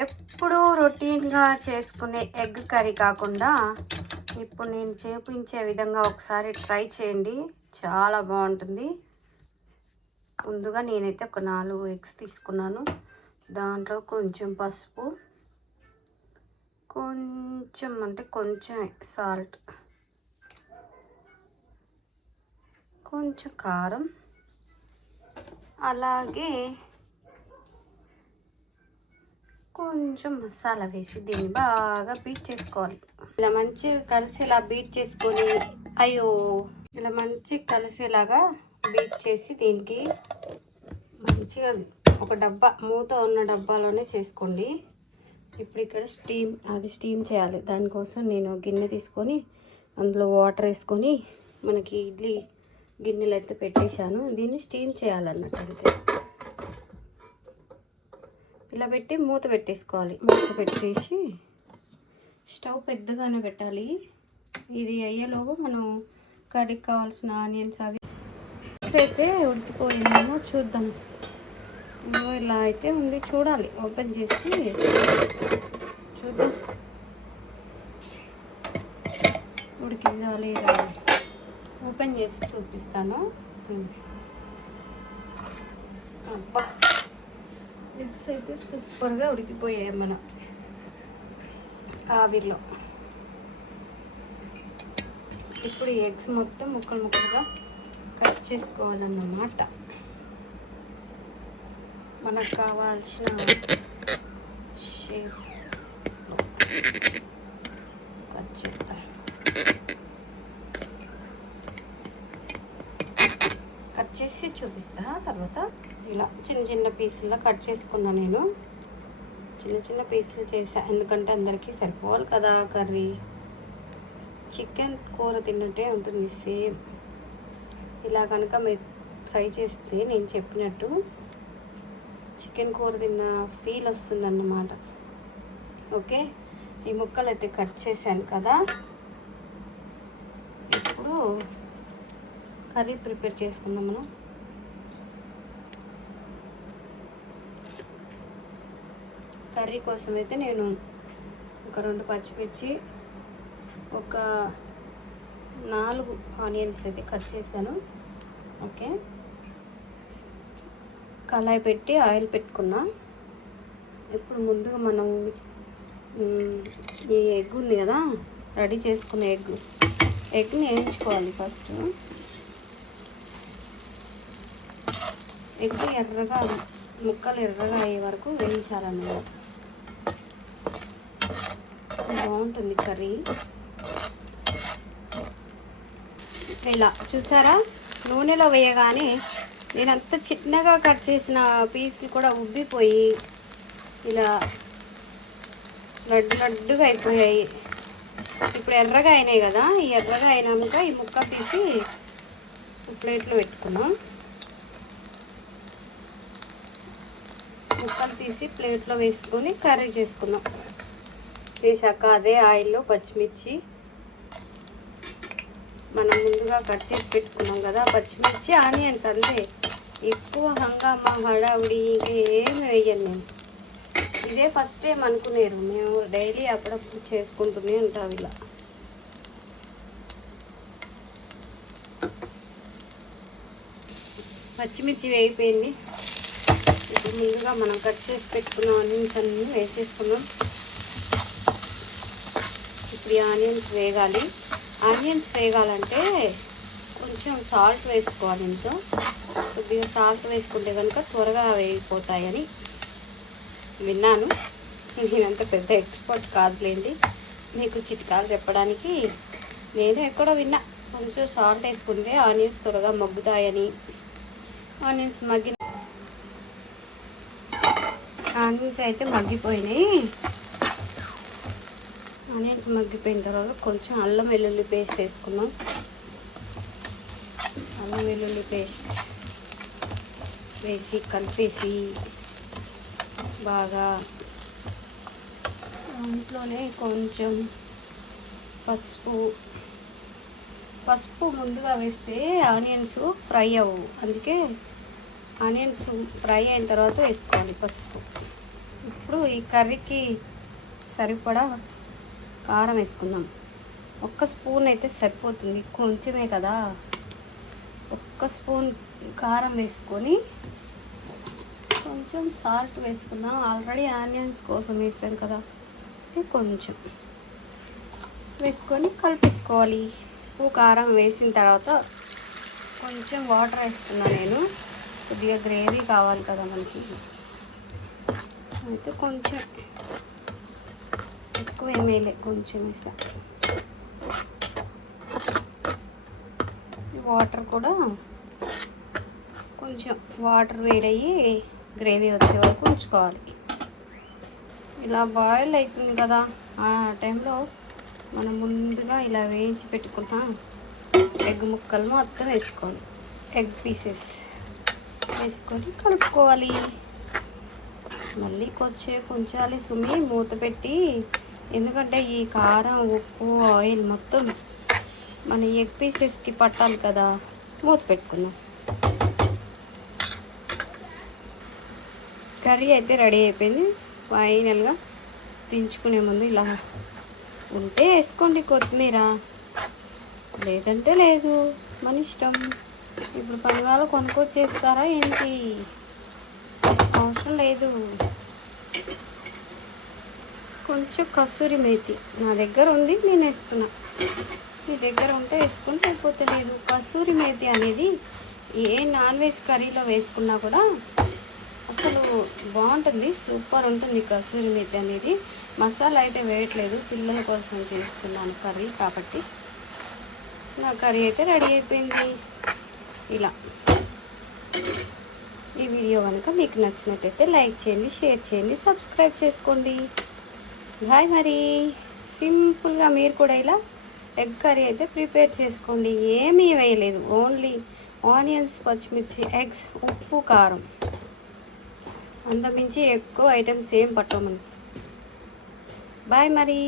ఎప్పుడూ రొటీన్గా చేసుకునే ఎగ్ కర్రీ కాకుండా ఇప్పుడు నేను చేపించే విధంగా ఒకసారి ట్రై చేయండి. చాలా బాగుంటుంది. ముందుగా నేనైతే ఒక నాలుగు ఎగ్స్ తీసుకున్నాను. దాంట్లో కొంచెం పసుపు కొంచెం అంటే కొంచెం సాల్ట్ కొంచెం కారం అలాగే కొంచెం మసాలా వేసి దీన్ని బాగా బీట్ చేసుకోవాలి. ఇలా మంచిగా కలిసి ఇలా బీట్ చేసుకొని అయ్యో ఇలా మంచిగా కలిసేలాగా బీట్ చేసి దీనికి మంచిగా ఒక డబ్బా మూత ఉన్న డబ్బాలోనే చేసుకోండి. ఇప్పుడు ఇక్కడ స్టీమ్ అది స్టీమ్ చేయాలి. దానికోసం నేను గిన్నె తీసుకొని అందులో వాటర్ వేసుకొని మనకి ఇడ్లీ గిన్నెలు అయితే పెట్టేశాను. దీన్ని స్టీమ్ చేయాలన్నట్టు అంతే. ఇట్లా పెట్టి మూత పెట్టేసుకోవాలి. మూత పెట్టేసి స్టవ్ పెద్దగానే పెట్టాలి. ఇది అయ్యేలోగా మనం కర్రీకి కావాల్సిన ఆనియన్స్ అవి అయితే ఉడికిపోయిందేమో చూద్దాం. ఇలా అయితే ఉంది. చూడాలి. ఓపెన్ చేసి చూద్దాం. ఉడికిందా లేదా ఓపెన్ చేసి చూపిస్తాను. అబ్బా! ఎగ్స్ అయితే సూపర్గా ఉడికిపోయాయి మన ఆవిరిలో. ఇప్పుడు ఈ ఎగ్స్ మొత్తం ముక్కలు ముక్కలుగా కట్ చేసుకోవాలన్నమాట. మనకు కావాల్సిన షేప్ కట్ చేస్తా కట్ చేసి చూపిస్తా తర్వాత ఇలా చిన్న చిన్న పీసుల్లో కట్ చేసుకున్నా నేను. చిన్న చిన్న పీసులు చేసా ఎందుకంటే అందరికీ సరిపోవాలి కదా కర్రీ. చికెన్ కూర తిన్నట్టే ఉంటుంది సేమ్. ఇలా కనుక మీరు ట్రై చేస్తే నేను చెప్పినట్టు చికెన్ కూర తిన్న ఫీల్ వస్తుందన్నమాట. ఓకే? ఈ ముక్కలు అయితే కట్ చేశాను కదా. ఇప్పుడు కర్రీ ప్రిపేర్ చేసుకుందాం మనం. కర్రీ కోసం అయితే నేను ఒక రెండు పచ్చిమిర్చి ఒక నాలుగు ఆనియన్స్ అయితే కట్ చేశాను. ఓకే. కళాయి పెట్టి ఆయిల్ పెట్టుకున్నా. ఇప్పుడు ముందుగా మనం ఈ ఎగ్ ఉంది కదా రెడీ చేసుకున్న ఎగ్. ఎగ్ని వేయించుకోవాలి ఫస్ట్. ఎగ్ ఎర్రగా ముక్కలు ఎర్రగా అయ్యే వరకు వేయించాలన్నమాట. బాగుంటుంది కర్రీ. ఇలా చూసారా? నూనెలో వేయగానే నేను అంత చిన్నగా కట్ చేసిన పీస్లు కూడా ఉబ్బిపోయి ఇలా లడ్డు లడ్డుగా అయిపోయాయి. ఇప్పుడు ఎర్రగా అయినాయి కదా ఈ ఎర్రగా అయినాక ఈ ముక్క తీసి ప్లేట్లో పెట్టుకున్నాం ముక్కలు తీసి ప్లేట్లో వేసుకొని కర్రీ చేసుకున్నాం వేసాక అదే ఆయిల్లో పచ్చిమిర్చి. మనం ముందుగా కట్ చేసి పెట్టుకున్నాం కదా పచ్చిమిర్చి ఆనియన్స్ అంతే. ఎక్కువ హంగామా హడావుడి ఇంకా ఏమి వేయను నేను. ఇదే ఫస్ట్ టైం అనుకునేరు. మేము డైలీ అప్పుడప్పుడు చేసుకుంటూనే ఉంటాం ఇలా. పచ్చిమిర్చి వేగిపోయింది. ఇప్పుడు ముందుగా మనం కట్ చేసి పెట్టుకున్న ఆనియన్స్ అన్నీ వేసేసుకున్నాం ఇప్పుడు ఆనియన్స్ వేగాలి. ఆనియన్స్ వేగాలంటే కొంచెం సాల్ట్ వేసుకోవాలి ఇంట్లో. కొద్దిగా సాల్ట్ వేసుకుంటే కనుక త్వరగా వేగిపోతాయని విన్నాను. నేనంత పెద్ద ఎక్స్పర్ట్ కాదులేండి. మీకు చిట్కాలు చెప్పడానికి నేను ఎక్కడో విన్నా. కొంచెం సాల్ట్ వేసుకుంటే ఆనియన్స్ త్వరగా మగ్గుతాయని. ఆనియన్స్ మగ్గి ఆనియన్స్ అయితే మగ్గిపోయినాయి. ఆనియన్స్ మగ్గిపోయిన తర్వాత కొంచెం అల్లం వెల్లుల్లి పేస్ట్ వేసుకున్నాం అల్లం వెల్లుల్లి పేస్ట్ వేసి కలిపేసి బాగా ఇంట్లోనే కొంచెం పసుపు. పసుపు ముందుగా వేస్తే ఆనియన్స్ ఫ్రై అవ్వు. అందుకే ఆనియన్స్ ఫ్రై అయిన తర్వాత వేసుకోవాలి పసుపు. ఇప్పుడు ఈ కర్రీకి సరిపడా కారం వేసుకుందాం. ఒక్క స్పూన్ అయితే సరిపోతుంది. కొంచెమే కదా. ఒక్క స్పూన్ కారం వేసుకొని కొంచెం సాల్ట్ వేసుకుందాం. ఆల్రెడీ ఆనియన్స్ కోసం వేసాను కదా. కొంచెం వేసుకొని కలిపేసుకోవాలి. ఉప్పు కారం వేసిన తర్వాత కొంచెం వాటర్ వేసుకున్నాను నేను. కొద్దిగా గ్రేవీ కావాలి కదా మనకి. అయితే కొంచెం ఎక్కువ ఏమేలే కొంచెం వేసా. వాటర్ కూడా కొంచెం వాటర్ వేడయ్యి గ్రేవీ వచ్చే వరకు ఉంచుకోవాలి. ఇలా బాయిల్ అవుతుంది కదా ఆ టైంలో మనం ముందుగా ఇలా వేయించి పెట్టుకున్న ఎగ్ ముక్కలు మొత్తం వేసుకోవాలి. ఎగ్ పీసెస్ వేసుకొని కలుపుకోవాలి. మళ్ళీ కొంచెం ఉంచాలి సుమి మూత పెట్టి. ఎందుకంటే ఈ కారం ఉప్పు ఆయిల్ మొత్తం మన ఎగ్ పీసెస్కి పట్టాలి కదా మూత పెట్టుకుందాం. కర్రీ అయితే రెడీ అయిపోయింది. ఫైనల్గా దించుకునే ముందు ఇలా ఉంటే వేసుకోండి కొత్తిమీర. లేదంటే లేదు మన ఇష్టం. ఇప్పుడు పని కొనుక్కొచ్చేస్తారా ఏంటి? అవసరం లేదు. కొంచెం కసూరి మేతి. నా దగ్గర ఉంది నేను వేస్తున్నా. మీ దగ్గర ఉంటే వేసుకుంటే లేకపోతే లేదు. కసూరి మేతి అనేది ఏ నాన్ వెజ్ కర్రీలో వేసుకున్నా కూడా అసలు బాగుంటుంది సూపర్ ఉంటుంది కసూరి మేతి అనేది. మసాలా అయితే వేయట్లేదు పిల్లల కోసం చేస్తున్నాను కర్రీ కాబట్టి. నా కర్రీ అయితే రెడీ అయిపోయింది. ఇలా. ఈ వీడియో కనుక మీకు నచ్చినట్టయితే లైక్ చేయండి షేర్ చేయండి సబ్స్క్రైబ్ చేసుకోండి. బాయ్ మరి. సింపుల్గా మీరు కూడా ఇలా ఎగ్ కర్రీ అయితే ప్రిపేర్ చేసుకోండి. ఏమీ వేయలేదు. ఓన్లీ ఆనియన్స్ పచ్చిమిర్చి ఎగ్స్ ఉప్పు కారం. అంతమించి ఎక్కువ ఐటమ్స్ ఏం పట్టమని బాయ్ మరి.